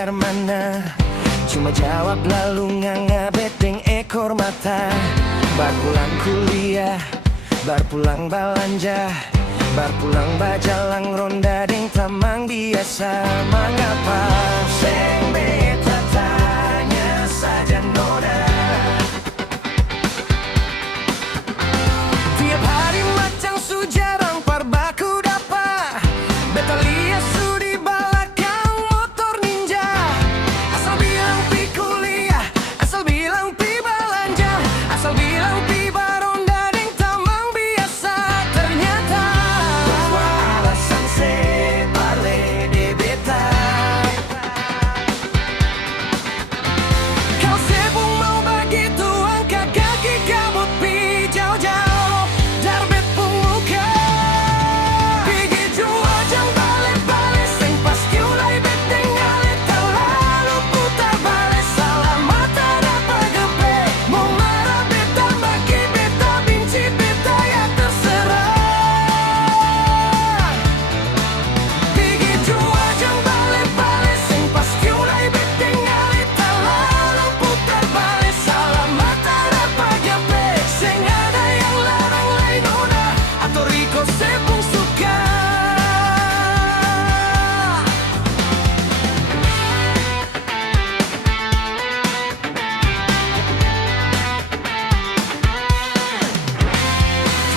sedar mana. Cuma jawab lalu nganga bedeng ekor mata. Bar pulang kuliah, bar pulang balanja, bar pulang bajalang ronda deng tamang biasa. Mengapa seng beta tanya saja nona. Tiap hari macam sujarang parbaku dapa. Beta lihat sudi balakang motor ninja. Asal bilang pi kuliah, asal bilang pi balanja, asal bilang pi baronda deng tamang biasa. Ternyata semua alasan se parle de beta. Kau sebung mau begitu angkat kaki kabut pi jauh-jauh dar bet pemuka. Pigi jua jang balik-balik seng pasti ulai bet dengali terlalu putar balik salah mata dapat gepe. Mau marah beta maki beta benci beta ya terserah. Pigi jua jang balik-balik seng pasti ulai bet dengali terlalu putar balik salah mata dapat gepe. Seng ada yang larang lain nona atau Riko sepung suka.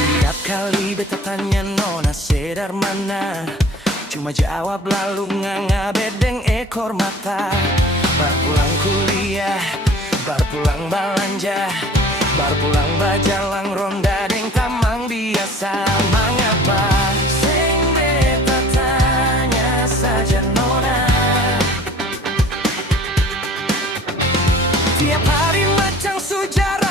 Tiap kali beta tanya nona sedar mana. Cuma jawab lalu nganga bedeng ekor mata. Bar pulang kuliah, bar pulang balanja, bar pulang bajalang ronda deng tamang biasa. Mengapa seng beta tanya saja nona. Tiap hari macam sujar